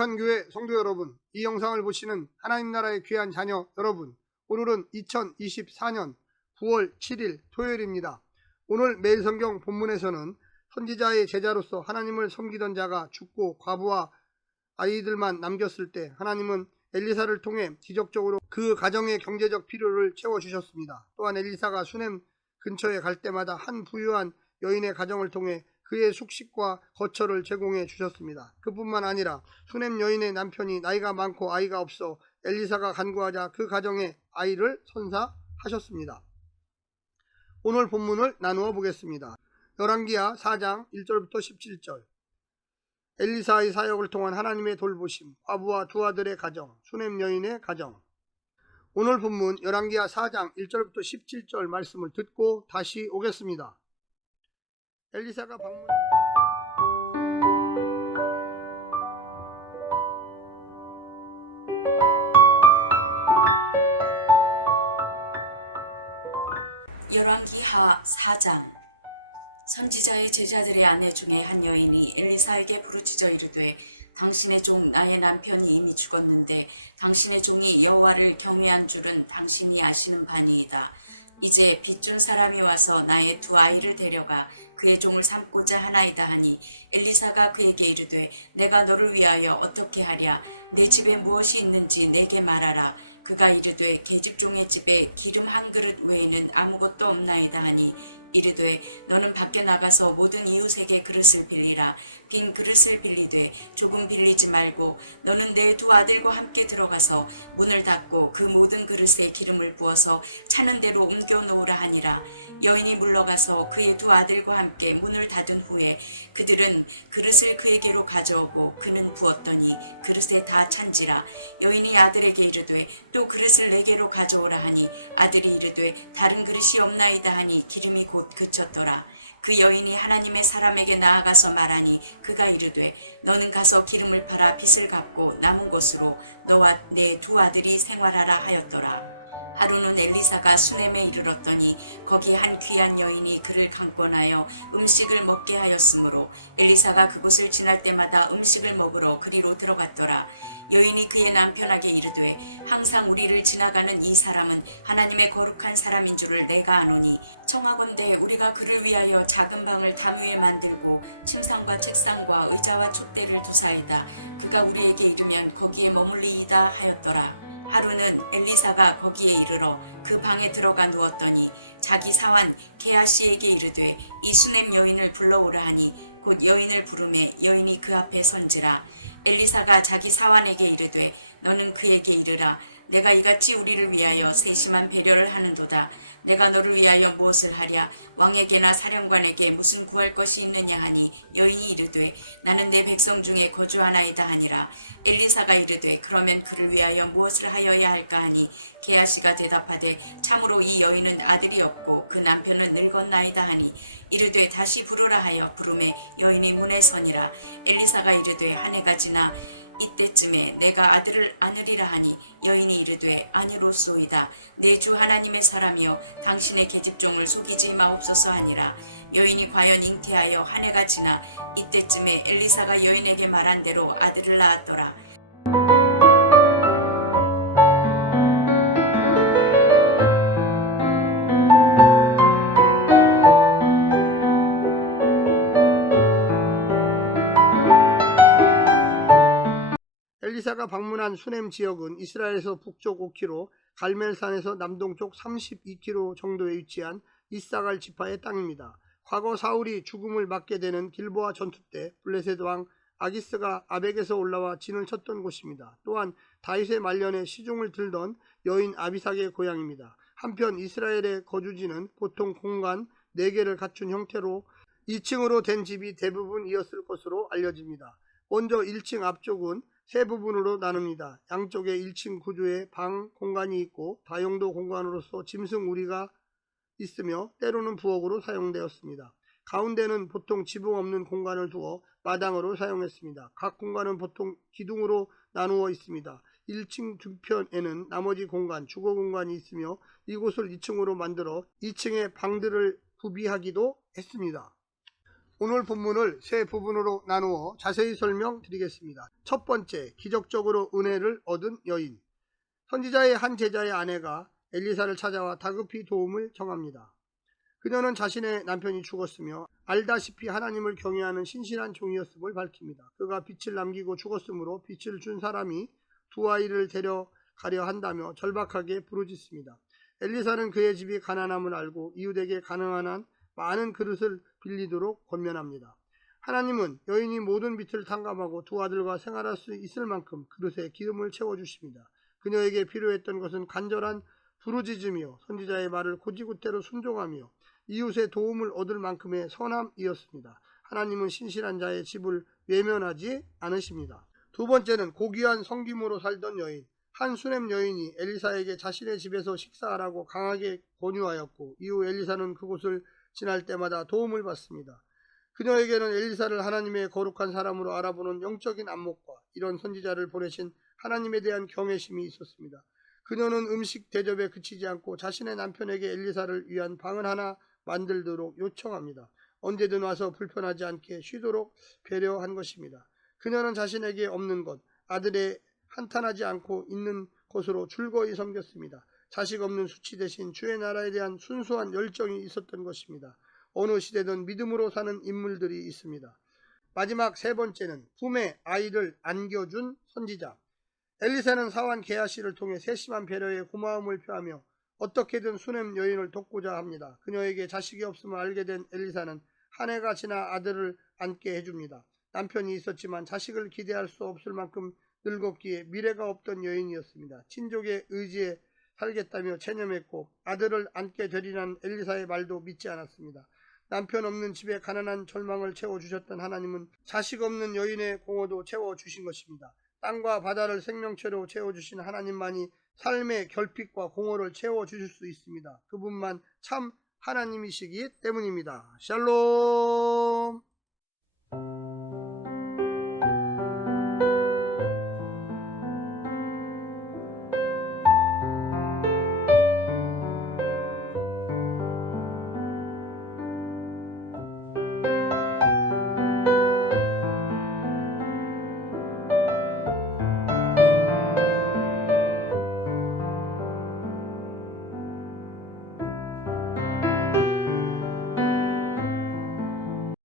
거룩한 교회 성도 여러분, 이 영상을 보시는 하나님 나라의 귀한 자녀 여러분, 오늘은 2024년 9월 7일 토요일입니다. 오늘 매일 성경 본문에서는 선지자의 제자로서 하나님을 섬기던 자가 죽고 과부와 아이들만 남겼을 때 하나님은 엘리사를 통해 기적적으로 그 가정의 경제적 필요를 채워주셨습니다. 또한 엘리사가 수넴 근처에 갈 때마다 한 부유한 여인의 가정을 통해 그의 숙식과 거처를 제공해 주셨습니다. 그뿐만 아니라 수넴 여인의 남편이 나이가 많고 아이가 없어 엘리사가 간구하자 그 가정에 아이를 선사하셨습니다. 오늘 본문을 나누어 보겠습니다. 열왕기하 4장 1절부터 17절. 엘리사의 사역을 통한 하나님의 돌보심, 과부와 두 아들의 가정, 수넴 여인의 가정. 오늘 본문 열왕기하 4장 1절부터 17절 말씀을 듣고 다시 오겠습니다. 엘리사가 방문 열왕기하 4장. 선지자의 제자들의 아내 중에 한 여인이 엘리사에게 부르짖어 이르되 당신의 종 나의 남편이 이미 죽었는데 당신의 종이 여호와를 경외한 줄은 당신이 아시는 바니이다. 이제 빚준 사람이 와서 나의 두 아이를 데려가 그의 종을 삼고자 하나이다 하니 엘리사가 그에게 이르되 내가 너를 위하여 어떻게 하랴? 내 집에 무엇이 있는지 내게 말하라. 그가 이르되 계집종의 집에 기름 한 그릇 외에는 아무것도 없나이다 하니 이르되 너는 밖에 나가서 모든 이웃에게 그릇을 빌리라. 빈 그릇을 빌리되 조금 빌리지 말고 너는 내 두 아들과 함께 들어가서 문을 닫고 그 모든 그릇에 기름을 부어서 차는 대로 옮겨 놓으라 하니라. 여인이 물러가서 그의 두 아들과 함께 문을 닫은 후에 그들은 그릇을 그에게로 가져오고 그는 부었더니 그릇에 다 찬지라. 여인이 아들에게 이르되 또 그릇을 내게로 가져오라 하니 아들이 이르되 다른 그릇이 없나이다 하니 기름이 곧 그쳤더라. 그 여인이 하나님의 사람에게 나아가서 말하니 그가 이르되 너는 가서 기름을 팔아 빚을 갚고 남은 것으로 너와 내 두 아들이 생활하라 하였더라. 하루는 엘리사가 수넴에 이르렀더니 거기 한 귀한 여인이 그를 강권하여 음식을 먹게 하였으므로 엘리사가 그곳을 지날 때마다 음식을 먹으러 그리로 들어갔더라. 여인이 그의 남편에게 이르되 항상 우리를 지나가는 이 사람은 하나님의 거룩한 사람인 줄을 내가 아노니 청하건대 우리가 그를 위하여 작은 방을 담 위에 만들고 침상과 책상과 의자와 촛대를 두사이다. 그가 우리에게 이르면 거기에 머물리이다 하였더라. 하루는 엘리사가 거기에 이르러 그 방에 들어가 누웠더니 자기 사환 게하시에게 이르되 이 수넴 여인을 불러오라 하니 곧 여인을 부르매 여인이 그 앞에 선지라. 엘리사가 자기 사환에게 이르되 너는 그에게 이르라. 내가 이같이 우리를 위하여 세심한 배려를 하는도다. 내가 너를 위하여 무엇을 하랴? 왕에게나 사령관에게 무슨 구할 것이 있느냐 하니 여인이 이르되 나는 내 백성 중에 거주하나이다 하니라. 엘리사가 이르되 그러면 그를 위하여 무엇을 하여야 할까 하니 게하시가 대답하되 참으로 이 여인은 아들이 없고 그 남편은 늙었나이다 하니 이르되 다시 부르라 하여 부르매 여인이 문에 서니라. 엘리사가 이르되 한 해가 지나 이때쯤에 내가 아들을 안으리라 하니 여인이 이르되 아니로소이다. 내 주 하나님의 사람이여 당신의 계집종을 속이지 마옵소서 하니라. 여인이 과연 잉태하여 한 해가 지나 이때쯤에 엘리사가 여인에게 말한 대로 아들을 낳았더라. 엘리사가 방문한 수넴 지역은 이스라엘에서 북쪽 5km, 갈멜산에서 남동쪽 32km 정도에 위치한 이사갈 지파의 땅입니다. 과거 사울이 죽음을 맞게 되는 길보아 전투 때 블레셋 왕 아기스가 아벡에서 올라와 진을 쳤던 곳입니다. 또한 다윗의 말년에 시중을 들던 여인 아비삭의 고향입니다. 한편 이스라엘의 거주지는 보통 공간 4개를 갖춘 형태로 2층으로 된 집이 대부분이었을 것으로 알려집니다. 먼저 1층 앞쪽은 세 부분으로 나눕니다. 양쪽에 1층 구조의 방 공간이 있고 다용도 공간으로서 짐승 우리가 있으며 때로는 부엌으로 사용되었습니다. 가운데는 보통 지붕 없는 공간을 두어 마당으로 사용했습니다. 각 공간은 보통 기둥으로 나누어 있습니다. 1층 뒤편에는 나머지 공간, 주거 공간이 있으며 이곳을 2층으로 만들어 2층에 방들을 구비하기도 했습니다. 오늘 본문을 세 부분으로 나누어 자세히 설명드리겠습니다. 첫 번째, 기적적으로 은혜를 얻은 여인. 선지자의 한 제자의 아내가 엘리사를 찾아와 다급히 도움을 청합니다. 그녀는 자신의 남편이 죽었으며 알다시피 하나님을 경외하는 신실한 종이었음을 밝힙니다. 그가 빛을 남기고 죽었으므로 빛을 준 사람이 두 아이를 데려가려 한다며 절박하게 부르짖습니다. 엘리사는 그의 집이 가난함을 알고 이웃에게 가능한 한 많은 그릇을 빌리도록 권면합니다. 하나님은 여인이 모든 빚을 탕감하고 두 아들과 생활할 수 있을 만큼 그릇에 기름을 채워주십니다. 그녀에게 필요했던 것은 간절한 부르짖음이요 선지자의 말을 고지굿대로 순종하며 이웃의 도움을 얻을 만큼의 선함이었습니다. 하나님은 신실한 자의 집을 외면하지 않으십니다. 두 번째는 고귀한 성김으로 살던 여인. 한 수냄 여인이 엘리사에게 자신의 집에서 식사하라고 강하게 권유하였고 이후 엘리사는 그곳을 지날 때마다 도움을 받습니다. 그녀에게는 엘리사를 하나님의 거룩한 사람으로 알아보는 영적인 안목과 이런 선지자를 보내신 하나님에 대한 경외심이 있었습니다. 그녀는 음식 대접에 그치지 않고 자신의 남편에게 엘리사를 위한 방을 하나 만들도록 요청합니다. 언제든 와서 불편하지 않게 쉬도록 배려한 것입니다. 그녀는 자신에게 없는 것, 아들의 한탄하지 않고 있는 곳으로 즐거이 섬겼습니다. 자식 없는 수치 대신 주의 나라에 대한 순수한 열정이 있었던 것입니다. 어느 시대든 믿음으로 사는 인물들이 있습니다. 마지막 세 번째는 품에 아이를 안겨준 선지자. 엘리사는 사환 게하시를 통해 세심한 배려에 고마움을 표하며 어떻게든 수냄 여인을 돕고자 합니다. 그녀에게 자식이 없음을 알게 된 엘리사는 한 해가 지나 아들을 안게 해줍니다. 남편이 있었지만 자식을 기대할 수 없을 만큼 늙었기에 미래가 없던 여인이었습니다. 친족의 의지에 살겠다며 체념했고 아들을 안게 되리라는 엘리사의 말도 믿지 않았습니다. 남편 없는 집에 가난한 절망을 채워주셨던 하나님은 자식 없는 여인의 공허도 채워주신 것입니다. 땅과 바다를 생명체로 채워주신 하나님만이 삶의 결핍과 공허를 채워주실 수 있습니다. 그분만 참 하나님이시기 때문입니다. 샬롬.